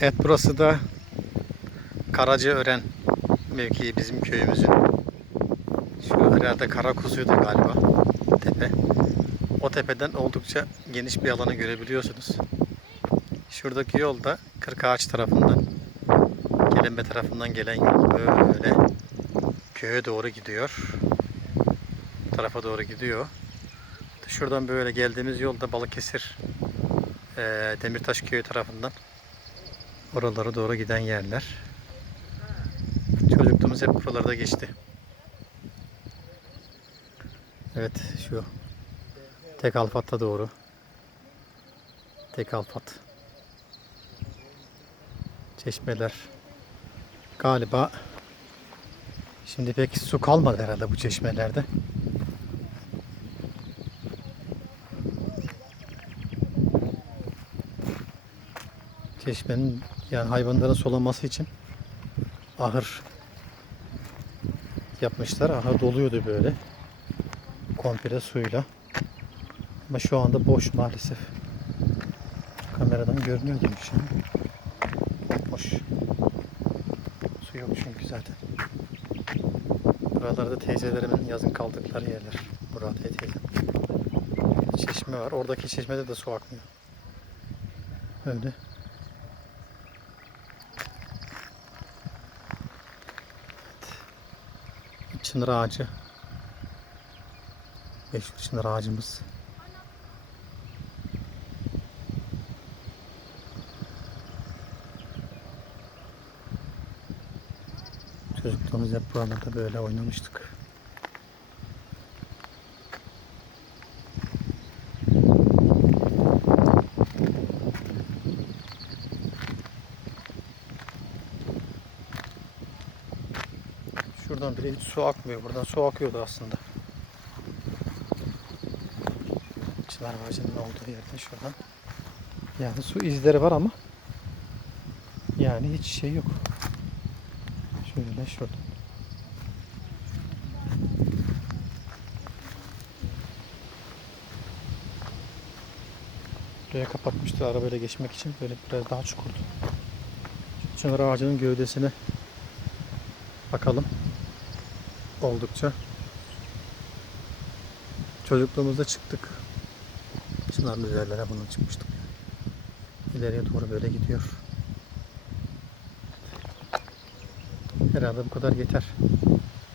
Evet burası da Karacaören mevkii bizim köyümüzün. Şu herhalde Karakuzuydu galiba tepe. O tepeden oldukça geniş bir alanı görebiliyorsunuz. Şuradaki yol da Kırkağaç tarafından, Gelembe tarafından gelen yol böyle köye doğru gidiyor. Bu tarafa doğru gidiyor. Şuradan böyle geldiğimiz yolda Balıkesir eee Demirtaş köyü tarafından oralara doğru giden yerler. Çocukluğumuz hep buralarda geçti. Evet şu Tek Alfat'a doğru. Tek Alfat. Çeşmeler. Galiba şimdi pek su kalmadı herhalde bu çeşmelerde. Çeşmenin yani hayvanların sulaması için ahır yapmışlar. Ahır doluyordu böyle. Komple suyla. Ama şu anda boş maalesef. Kameradan görünüyor gibi şu. Boş. Su yok çünkü zaten. Buralarda teyzelerimin yazın kaldıkları yerler. Murat teyze. Çeşme var. Oradaki çeşmede de su akmıyor. Öyle. Çınar ağacı. Meşhur çınar ağacımız. Çocukluğumuz hep buralarda böyle oynamıştık. Şuradan bile hiç su akmıyor. Buradan su akıyordu aslında. Çınar ağacının olduğu yerde şuradan. Yani su izleri var ama yani hiç şey yok. Şöyle şuradan. Buraya kapatmıştı arabayla geçmek için. Böyle biraz daha çukurdu. Çınar ağacının gövdesine bakalım. Oldukça. Çocukluğumuzda çıktık. Çınarlı üzerlere bunun çıkmıştık. İleriye doğru böyle gidiyor. Herhalde bu kadar yeter.